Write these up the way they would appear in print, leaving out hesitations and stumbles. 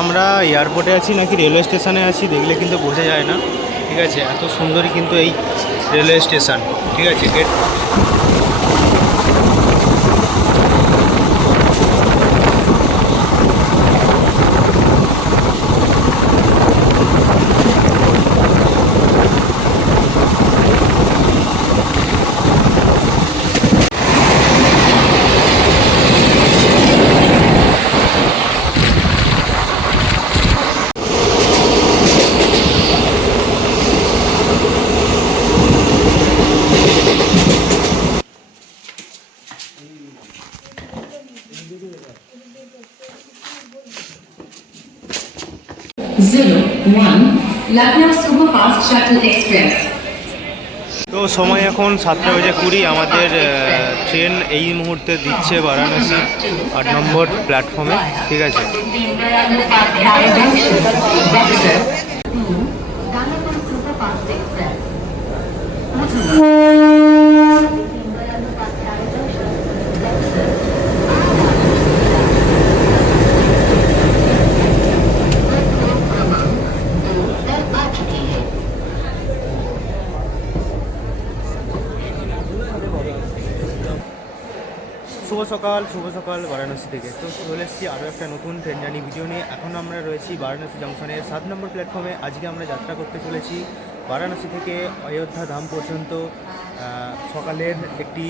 আমরা এয়ারপোর্টে আছি নাকি রেলওয়ে স্টেশনে আছি দেখলে কিন্তু বোঝা যায় না, ঠিক আছে। এত সুন্দরই কিন্তু এই রেলওয়ে স্টেশন, ঠিক আছে। গেট তো সময় এখন 7:20, আমাদের ট্রেন এই মুহূর্তে দিচ্ছে বারাণসী 8 নম্বর প্ল্যাটফর্মে, ঠিক আছে। শুভ সকাল বারাণসী থেকে। তো চলে এসেছি আরও একটা নতুন ট্রেন জার্নি ভিডিও নিয়ে। এখন আমরা রয়েছি বারাণসী জংশনের 7 নম্বর প্ল্যাটফর্মে। আজকে আমরা যাত্রা করতে চলেছি বারাণসী থেকে অযোধ্যা ধাম পর্যন্ত। সকালের একটি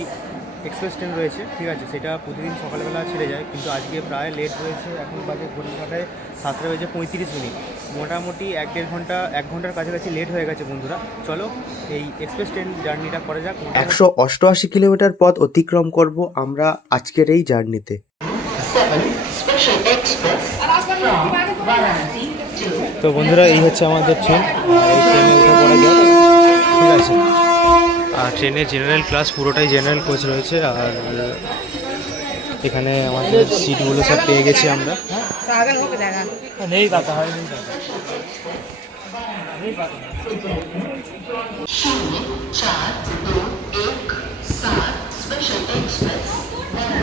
এক্সপ্রেস ট্রেন রয়েছে, ঠিক আছে। সেটা প্রতিদিন সকালবেলা ছেড়ে যায়, কিন্তু আজকে প্রায় লেট রয়েছে। এখন বাজে ঘড়ির কাঁটায় 7:35। মোটামুটি 1 ঘন্টার কাছাকাছি লেট হয়ে গেছে বন্ধুরা। চলো এই এক্সপ্রেস ট্রেন জার্নিটা করা যাক। 188 কিলোমিটার পথ অতিক্রম করব আমরা আজকের এই জার্নিতে। তো বন্ধুরা, এই হচ্ছে আমাদের ট্রেন। এই ট্রেনে উঠে পড়া যাক, ঠিক আছে। আর ট্রেনে জেনারেল ক্লাস, পুরোটাই জেনারেল কোচ রয়েছে। আর এখানে আমাদের সিটগুলো সব পেয়ে গেছি আমরা। নেই কথা হয় নেই কথা।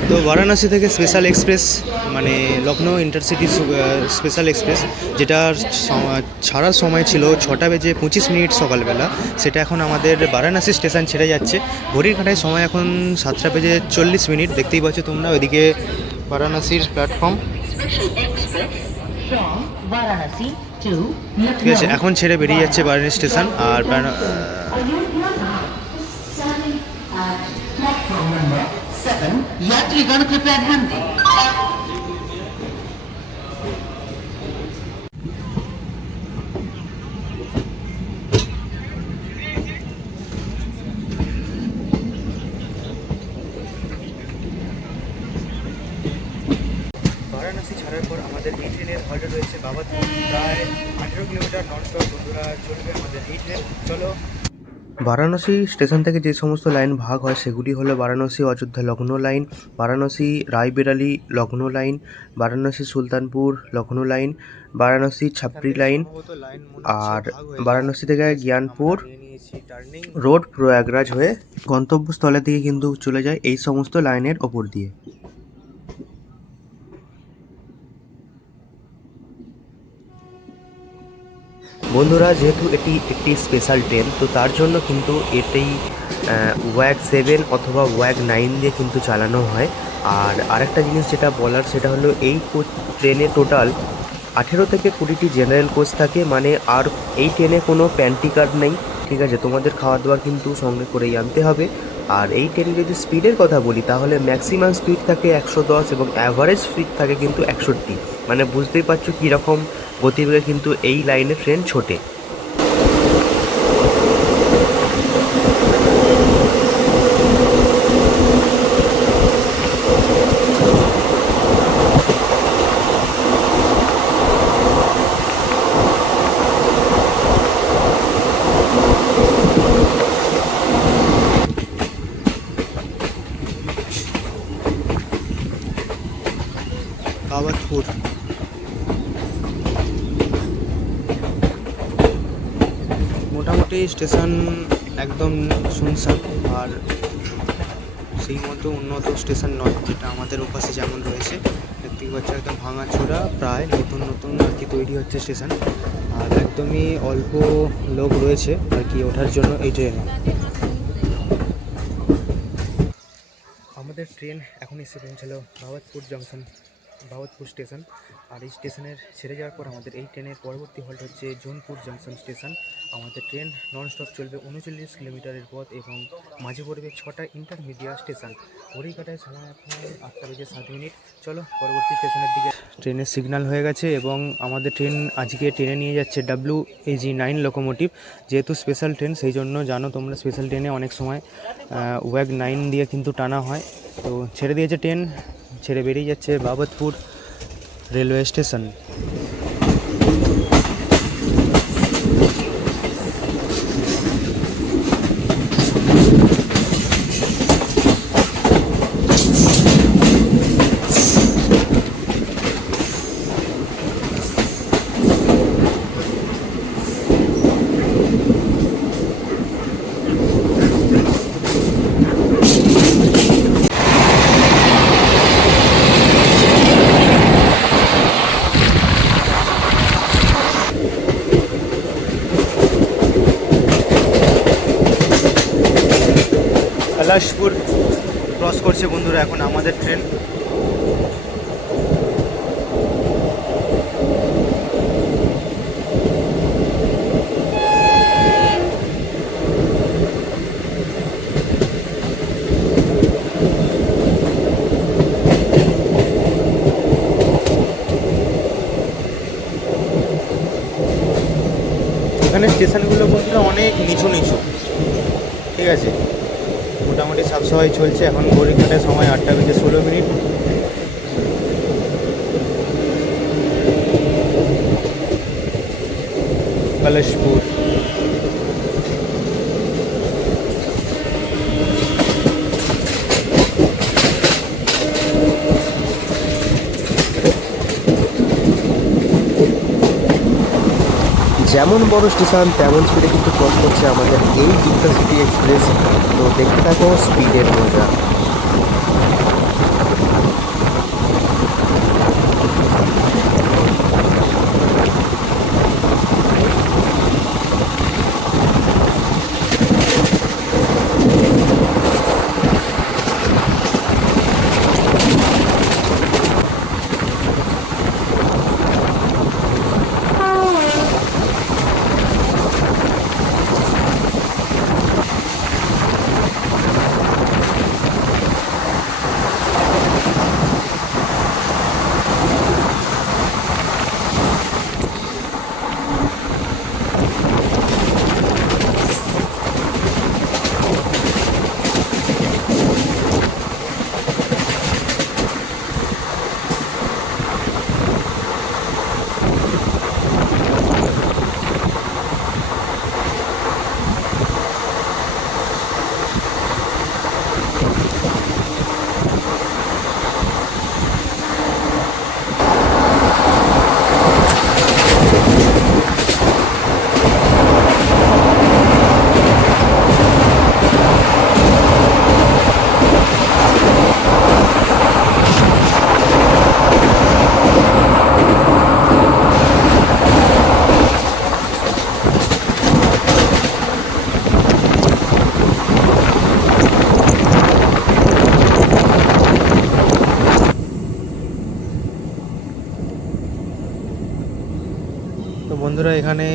তো বারাণসী থেকে স্পেশাল এক্সপ্রেস, মানে লখনৌ ইন্টারসিটি স্পেশাল এক্সপ্রেস, যেটার ছাড়ার সময় ছিল 6:25 সকালবেলা, সেটা এখন আমাদের বারাণসী স্টেশন ছেড়ে যাচ্ছে। ঘড়ির কাঁটায় সময় এখন 7:40। দেখতেই পাচ্ছ তোমরা ওইদিকে বারাণসীর প্ল্যাটফর্ম, ঠিক আছে। এখন ছেড়ে বেরিয়ে যাচ্ছে বারাণসী স্টেশন। আর यात्रीगण कृपया ध्यान दें। বারাণসী ছাড়ার পর আমাদের এই ট্রেনের অর্ডার রয়েছে বাবাদপুর। প্রায় 18 কিলোমিটার ননস্টপ বন্ধুরা চলবে আমাদের এই ট্রেন। চলো। বারাণসী স্টেশন থেকে যে সমস্ত লাইন ভাগ হয় সেগুলি হলো Varanasi Ayodhya Lucknow line, Varanasi Raebareli Lucknow line, Varanasi Sultanpur Lucknow line, Varanasi Chhapra line, আর বারাণসী থেকে জ্ঞানপুর রোড প্রয়াগরাজ হয়ে গন্তব্যস্থলের দিকে কিন্তু চলে যায় এই সমস্ত লাইনের ওপর দিয়ে। বন্ধুরা, যেহেতু এটি একটি স্পেশাল ট্রেন, তো তার জন্য কিন্তু এতেই ওয়াগ 7 অথবা ওয়াগ 9 দিয়ে কিন্তু চালানো হয়। আর আরেকটা জিনিস যেটা বলার, সেটা হলো এই ট্রেনে টোটাল 18 থেকে 20টি জেনারেল কোচ থাকে। মানে আর এই ট্রেনে কোনো প্যান্ট্রি কার নেই, ঠিক আছে। তোমাদের খাওয়া দাওয়া কিন্তু সঙ্গে করেই আনতে হবে। আর এই ট্রেনে যদি স্পিডের কথা বলি, তাহলে ম্যাক্সিমাম স্পিড থাকে 110 এবং অ্যাভারেজ স্পিড থাকে কিন্তু 61। মানে বুঝতেই পারছো কীরকম গতিবেগে কিন্তু এই লাইনে ট্রেন ছোটে। বাবাদপুর মোটামুটি স্টেশন একদম শুনশান, আর সেই মতো উন্নত স্টেশন নয় যেটা আমাদের ওপাশে যেমন রয়েছে। দেখতেই পাচ্ছ একদম ভাঙাচোরা, প্রায় নতুন নতুন আর কি তৈরি হচ্ছে স্টেশন। আর একদমই অল্প লোক রয়েছে আর কি ওঠার জন্য এই ট্রেনে। আমাদের ট্রেন এখন এসে পৌঁছালো বাবতপুর জংশন, বাবতপুর স্টেশন। আর এই স্টেশনের ছেড়ে যাওয়ার পর আমাদের এই ট্রেনের পরবর্তী হল্ট হচ্ছে জোনপুর জংশন স্টেশন। আমাদের ট্রেন ননস্টপ চলবে 39 কিলোমিটারের পথ এবং মাঝে পড়বে 6টা ইন্টারমিডিয়েট স্টেশন। ঘড়ি কাটায় সময় এখন 8:07। চলো পরবর্তী স্টেশনের দিকে। ট্রেনের সিগন্যাল হয়ে গেছে এবং আমাদের ট্রেন আজকে ট্রেনে নিয়ে যাচ্ছে WAG9 লোকোমোটিভ। যেহেতু স্পেশাল ট্রেন সেই জন্য জানো তোমরা স্পেশাল ট্রেনে অনেক সময় WAG9 দিয়ে কিন্তু টানা হয়। তো ছেড়ে দিয়েছে ট্রেন, ছেড়ে বেরিয়ে যাচ্ছে বাবতপুর রেলওয়ে স্টেশন। কৈলাসপুর ক্রস করছে বন্ধুরা এখন আমাদের ট্রেন। এখানে স্টেশনগুলো বন্ধুরা অনেক নিচু নিচু, ঠিক আছে। মোটামুটি সবসময় চলছে। এখন ঘড়ি কাটার সময় 8:16। কৈলাসপুর। যেমন বড় স্টেশন তেমন স্পিডে কিন্তু ক্রস করছে আমাদের এই ইন্টারসিটি এক্সপ্রেস। তো দেখতে থাকো স্পিডের মজা। তো বন্ধুরা এখানে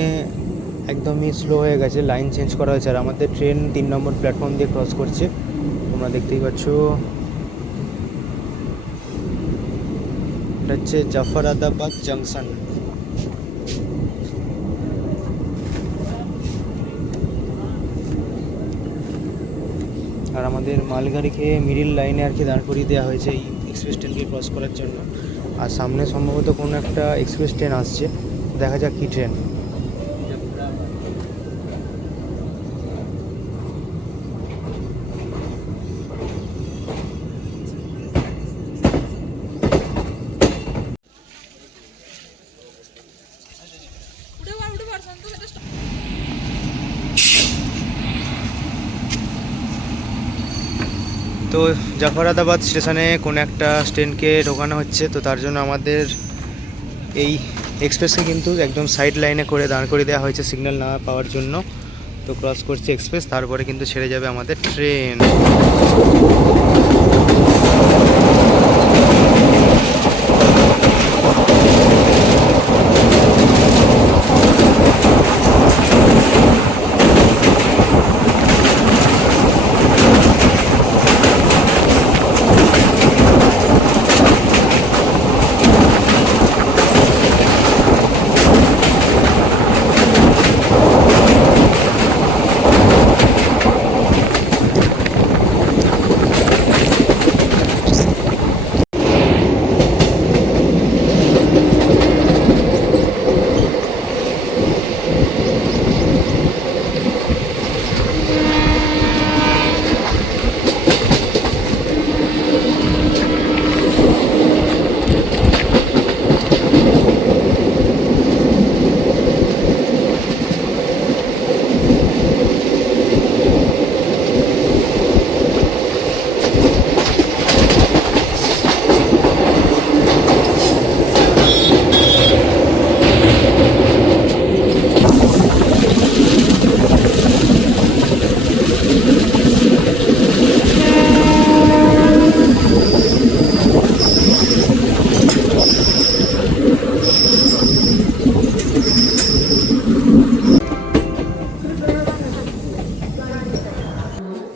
একদমই স্লো হয়ে গেছে, লাইন চেঞ্জ করা হয়েছে। আর আমাদের ট্রেন 3 নম্বর প্ল্যাটফর্ম দিয়ে ক্রস করছে, তোমরা দেখতেই পাচ্ছ। এটা হচ্ছে জাফরাবাদ জংশন। আর আমাদের মালগাড়িকে মিডিল লাইনে আর কি দাঁড় করিয়ে দেওয়া হয়েছে এই এক্সপ্রেস ট্রেনকে ক্রস করার জন্য। আর সামনে সম্ভবত কোনো একটা এক্সপ্রেস ট্রেন আসছে, দেখা যাক কী ট্রেন। তো তো জাফরাবাদ স্টেশনে কোনো একটা ট্রেনকে ঢোকানো হচ্ছে, তো তার জন্য আমাদের এই এক্সপ্রেসকে কিন্তু একদম সাইড লাইনে করে দাঁড় করে দেওয়া হয়েছে সিগন্যাল না পাওয়ার জন্য। তো ক্রস করছে এক্সপ্রেস, তারপরে কিন্তু ছেড়ে যাবে আমাদের ট্রেন।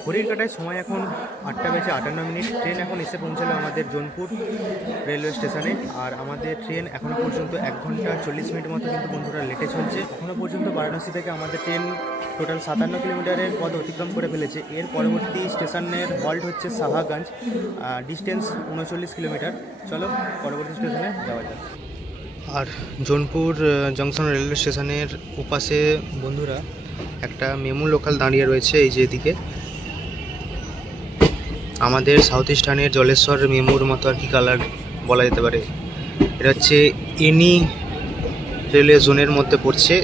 ঘড়ির কাটায় সময় এখন 8:58। ট্রেন এখন এসে পৌঁছালো আমাদের জোনপুর রেলওয়ে স্টেশনে। আর আমাদের ট্রেন এখনও পর্যন্ত 1 ঘন্টা 40 মিনিট মতো কিন্তু বন্ধুরা লেটে চলছে। এখনও পর্যন্ত বারাণসী থেকে আমাদের ট্রেন টোটাল 57 কিলোমিটারের পথ অতিক্রম করে ফেলেছে। এর পরবর্তী স্টেশনের হল্ট হচ্ছে সাহাগঞ্জ, ডিস্টেন্স 39 কিলোমিটার। চলো পরবর্তী স্টেশনে যাওয়া যাক। আর জোনপুর জংশন রেলওয়ে স্টেশনের ওপাশে বন্ধুরা একটা মেমু লোকাল দাঁড়িয়ে রয়েছে, এই যে এদিকে আমাদের সাউথ ইস্টার্নের জলেশ্বর মেমুর মতো আর কি কালার বলা যেতে পারে। এটা হচ্ছে এনি রেলওয়ে জোনের মধ্যে পড়ছে।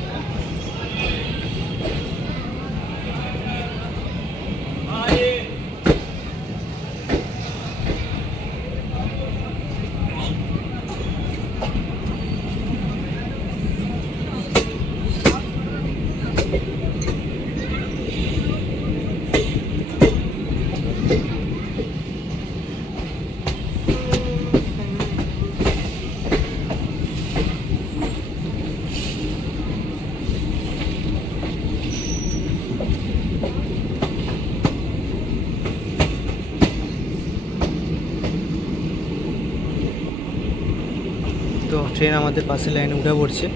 তো ট্রেন আমাদের পাশের লাইনে উঠে পড়ছে,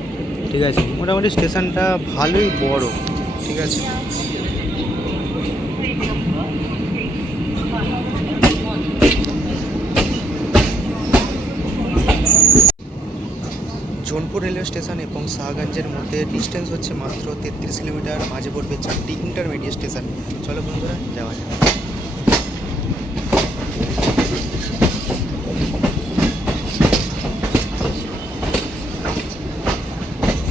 ঠিক আছে। মোটামুটি স্টেশনটা ভালোই বড়, ঠিক আছে। জোনপুর রেলওয়ে স্টেশন এবং শাহগঞ্জের মধ্যে ডিস্টেন্স হচ্ছে মাত্র 33 কিলোমিটার। মাঝে পড়বে 4টি ইন্টারমিডিয়েট স্টেশন। চলো বন্ধুরা যাওয়া যাক।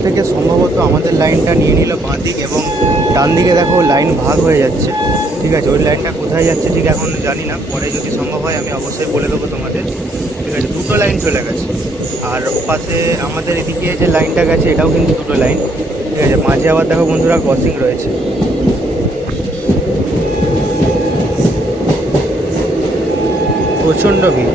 থেকে সম্ভবত আমাদের লাইনটা নিয়ে নিল বাঁ দিক, এবং ডান দিকে দেখো লাইন ভাগ হয়ে যাচ্ছে, ঠিক আছে। ওই লাইনটা কোথায় যাচ্ছে ঠিক এখন জানি না, পরে যদি সম্ভব হয় আমি অবশ্যই বলে দেবো তোমাদের, ঠিক আছে। দুটো লাইন চলে গেছে। আর পাশে আমাদের এদিকে যে লাইনটা গেছে এটাও কিন্তু দুটো লাইন, ঠিক আছে। মাঝে আবার দেখো বন্ধুরা ক্রসিং রয়েছে, প্রচণ্ড ভিড়।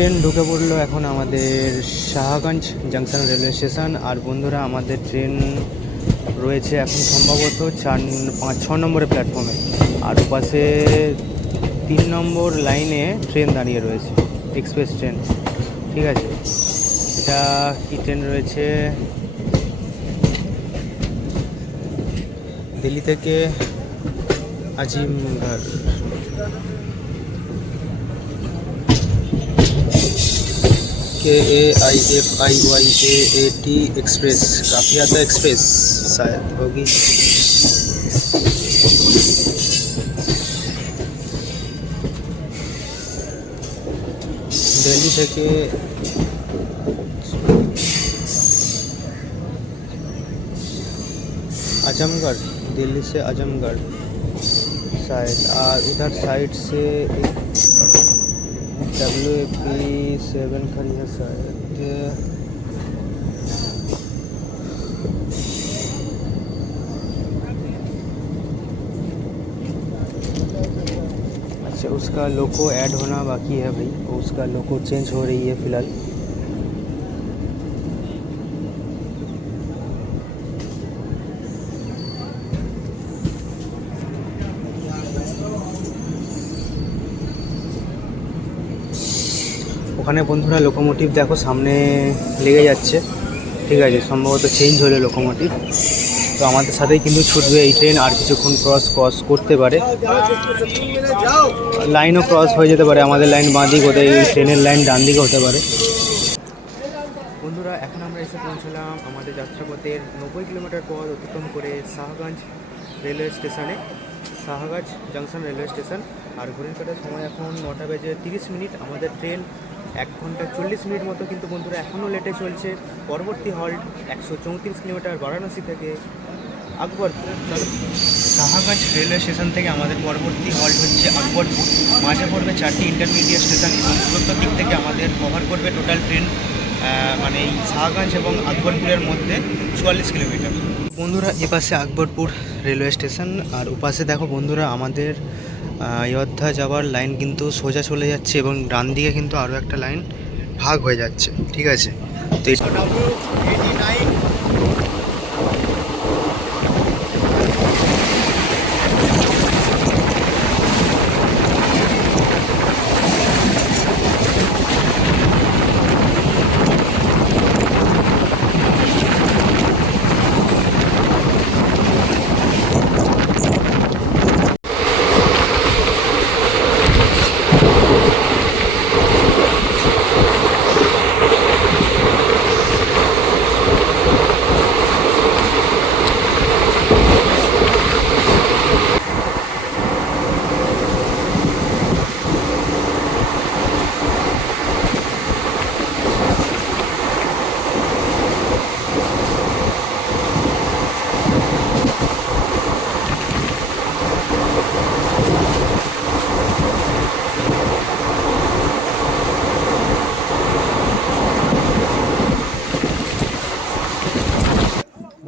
ট্রেন ঢুকে পড়লো এখন আমাদের শাহগঞ্জ জংশন রেলওয়ে স্টেশন। আর বন্ধুরা আমাদের ট্রেন রয়েছে এখন সম্ভবত 4, 5, 6 নম্বরের প্ল্যাটফর্মে। আর ওপাশে 3 নম্বর লাইনে ট্রেন দাঁড়িয়ে রয়েছে, এক্সপ্রেস ট্রেন। ঠিক আছে, এটা কি ট্রেন রয়েছে? দিল্লি থেকে আজিমগড়। KAIFIYAAT एक्सप्रेस, काफियाता एक्सप्रेस शायद होगी। दिल्ली থেকে आजमगढ़, दिल्ली से आजमगढ़ शायद। और उधर साइड से WAP7 खड़ी है शायद। अच्छा, उसका लोगो ऐड होना बाकी है भाई, उसका लोगो चेंज हो रही है फ़िलहाल। ওখানে বন্ধুরা লোকোমোটিভ দেখো সামনে লেগে যাচ্ছে। ঠিক আছে, সম্ভবত চেঞ্জ হলো লোকোমোটিভ। তো আমাদের সাথেই কিন্তু ছুটবে এই ট্রেন, আর কিছুক্ষণ ক্রস করতে পারে, লাইনও ক্রস হয়ে যেতে পারে। আমাদের লাইন বাঁ দিক হতে, এই ট্রেনের লাইন ডান দিকে হতে পারে। বন্ধুরা এখন আমরা এসে পৌঁছলাম আমাদের যাত্রাপথের 90 কিলোমিটার পথ অতিক্রম করে শাহগঞ্জ রেলওয়ে স্টেশনে, শাহগঞ্জ জংশন রেলওয়ে স্টেশন। আর ঘড়ির কাটার সময় এখন 9:30। আমাদের ট্রেন 1 ঘন্টা 40 মিনিট মতো কিন্তু বন্ধুরা এখনও লেটে চলছে। পরবর্তী হল্ট 134 কিলোমিটার বারাণসী থেকে আকবরপুর। শাহগঞ্জ রেলওয়ে স্টেশন থেকে আমাদের পরবর্তী হল্ট হচ্ছে আকবরপুর। মাঝে পড়বে 4টি ইন্টারমিডিয়েট স্টেশন এবং দূরত্ব দিক থেকে আমাদের কভার করবে টোটাল ট্রেন মানে এই শাহগঞ্জ এবং আকবরপুরের মধ্যে 44 কিলোমিটার। বন্ধুরা এপাশে আকবরপুর রেলওয়ে স্টেশন, আর ওপাশে দেখো বন্ধুরা আমাদের অযোধ্যা যাওয়ার লাইন কিন্তু সোজা চলে যাচ্ছে এবং ডান দিকে কিন্তু আরও একটা লাইন ভাগ হয়ে যাচ্ছে। ঠিক আছে, তো এটা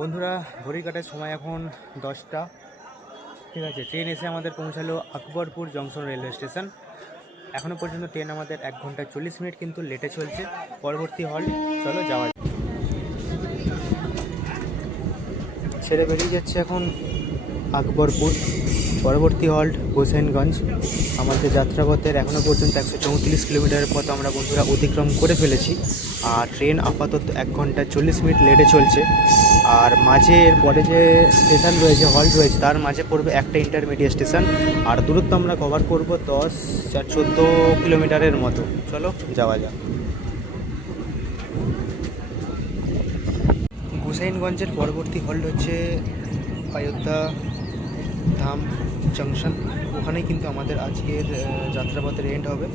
বন্ধুরা ঘড়ি কাটার সময় এখন 10টা। ঠিক আছে, ট্রেন এসে আমাদের পৌঁছালো আকবরপুর জংশন রেলওয়ে স্টেশন। এখনও পর্যন্ত ট্রেন আমাদের 1 ঘন্টা 40 মিনিট কিন্তু লেটে চলছে। পরবর্তী হল্ট চলো যাওয়া যাক। ছেড়ে বেরিয়ে যাচ্ছে এখন আকবরপুর। পরবর্তী হল্ট হুসেনগঞ্জ। আমাদের যাত্রাপথের এখনও পর্যন্ত 134 কিলোমিটারের পথ আমরা বন্ধুরা অতিক্রম করে ফেলেছি। আর ট্রেন আপাতত 1 ঘন্টা 40 মিনিট লেটে চলছে। আর মাঝে এর পরে যে স্টেশন রয়েছে, হল্ট রয়েছে, তার মাঝে পড়বে একটা ইন্টারমিডিয়েট স্টেশন। আর দূরত্ব আমরা কভার করব 14 কিলোমিটারের মতো। চলো যাওয়া যাক। হুসেনগঞ্জের পরবর্তী হল্ট হচ্ছে অযোধ্যা ধাম জংশন। ওখানেই কিন্তু আমাদের আজকের যাত্রাপথের এন্ড হবে।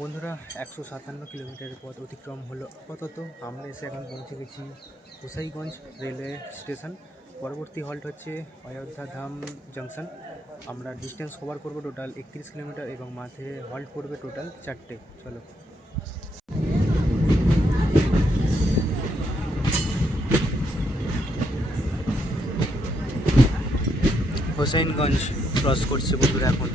বন্ধুরা 157 কিলোমিটারের পথ অতিক্রম হলো। আপাতত আমরা এসে এখন পৌঁছে গেছি গোসাইগঞ্জ রেলওয়ে স্টেশন। পরবর্তী হল্ট হচ্ছে অযোধ্যা ধাম জাংশন। আমরা ডিস্টেন্স কভার করব টোটাল 31 কিলোমিটার এবং মাঝে হল্ট পড়বে টোটাল 4টে। চলো। হোসেনগঞ্জ ক্রস করছে বন্ধুরা এখন।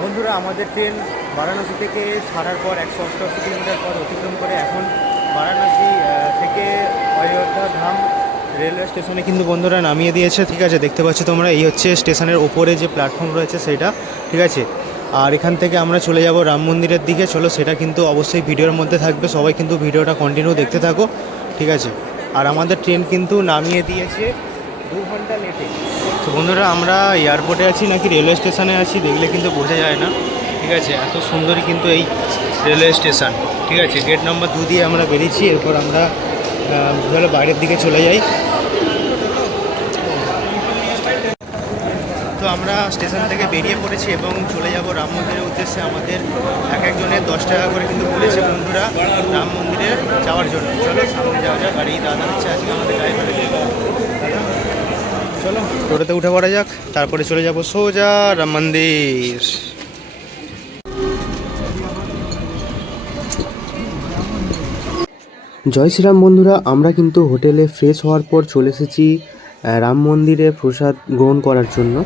বন্ধুরা, আমাদের ট্রেন বারাণসী থেকে ছাড়ার পর 188 কিলোমিটার পর অতিক্রম করে এখন বারাণসী থেকে অযোধ্যা ধাম রেলওয়ে স্টেশনে কিন্তু বন্ধুরা নামিয়ে দিয়েছে। ঠিক আছে, দেখতে পাচ্ছ তোমরা, এই হচ্ছে স্টেশনের ওপরে যে প্ল্যাটফর্ম রয়েছে সেটা। ঠিক আছে, আর এখান থেকে আমরা চলে যাব রাম মন্দিরের দিকে। চলো, সেটা কিন্তু অবশ্যই ভিডিওর মধ্যে থাকবে, সবাই কিন্তু ভিডিওটা কন্টিনিউ দেখতে থাকো। ঠিক আছে, আর আমাদের ট্রেন কিন্তু নামিয়ে দিয়েছে 2 ঘন্টা লেটে। তো বন্ধুরা, আমরা এয়ারপোর্টে আছি নাকি রেলওয়ে স্টেশনে আছি দেখলে কিন্তু বোঝা যায় না। ঠিক আছে, এত সুন্দরই কিন্তু এই রেলওয়ে স্টেশন। ঠিক আছে, গেট নাম্বার 2 দিয়ে আমরা বেরিয়েছি। এরপর আমরা তাহলে বাইরের দিকে চলে যাই। তো আমরা স্টেশন থেকে বেরিয়ে পড়েছি এবং চলে যাব রাম মন্দিরের উদ্দেশ্যে। আমাদের এক একজনের 10 টাকা করে কিন্তু বলেছে বন্ধুরা রাম মন্দিরে যাওয়ার জন্য। চলো সামনে যাওয়া যাক। আর এই দাদা হচ্ছে আজকে আমাদের ড্রাইভার। চলো টোটোতে উঠে পড়া যাক, তারপরে চলে যাব সোজা রাম মন্দির। জয় শ্রীরাম বন্ধুরা, আমরা কিন্তু হোটেলে ফ্রেশ হওয়ার পর চলে এসেছি রাম মন্দিরে প্রসাদ গ্রহণ করার জন্য।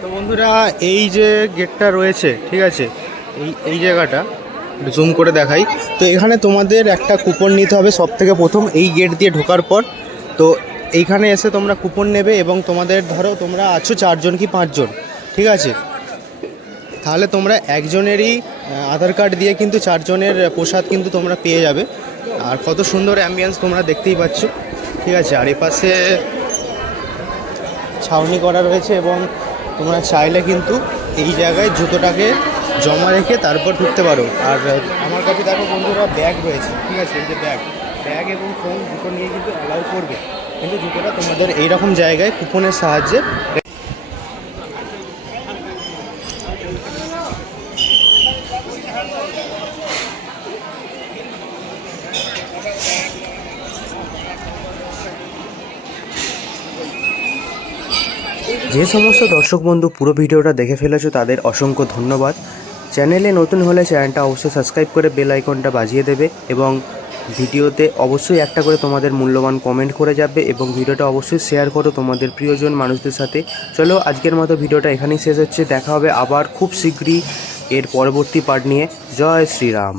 তো বন্ধুরা, এই যে গেটটা রয়েছে, ঠিক আছে, এই জায়গাটা জুম করে দেখাই। তো এখানে তোমাদের একটা কুপন নিতে হবে সব থেকে প্রথম, এই গেট দিয়ে ঢোকার পর। তো এইখানে এসে তোমরা কুপন নেবে এবং তোমাদের ধরো তোমরা আছো 4 জন কি 5 জন, ঠিক আছে, তাহলে তোমরা একজনেরই আধার কার্ড দিয়ে কিন্তু 4 জনের প্রসাদ কিন্তু তোমরা পেয়ে যাবে। আর কত সুন্দর অ্যাম্বিয়েন্স তোমরা দেখতেই পাচ্ছ। ঠিক আছে, আর এপাশে ছাউনি করা রয়েছে এবং তোমরা চাইলে কিন্তু এই জায়গায় জুতোটাকে জমা রেখে তারপর ঢুকতে পারো। আর আমার কাছে দেখো বন্ধুরা ব্যাগ রয়েছে। ঠিক আছে, এই যে ব্যাগ এবং ফোন দুটো নিয়ে কিন্তু অ্যালাউ করবে, কিন্তু জুতোটা তোমাদের এইরকম জায়গায় কুপনের সাহায্যে। যে সমস্ত দর্শক বন্ধু পুরো ভিডিওটা দেখে ফেলেছো তাদের অসংখ্য ধন্যবাদ। চ্যানেলে নতুন হলে চ্যানেলটা অবশ্যই সাবস্ক্রাইব করে বেল আইকনটা বাজিয়ে দেবে এবং ভিডিওতে অবশ্যই একটা করে তোমাদের মূল্যবান কমেন্ট করে যাবে এবং ভিডিওটা অবশ্যই শেয়ার করো তোমাদের প্রিয়জন মানুষদের সাথে। চলো আজকের মতো ভিডিওটা এখানেই শেষ হচ্ছে, দেখা হবে আবার খুব শীঘ্রই এর পরবর্তী পার্ট নিয়ে। জয় শ্রীরাম।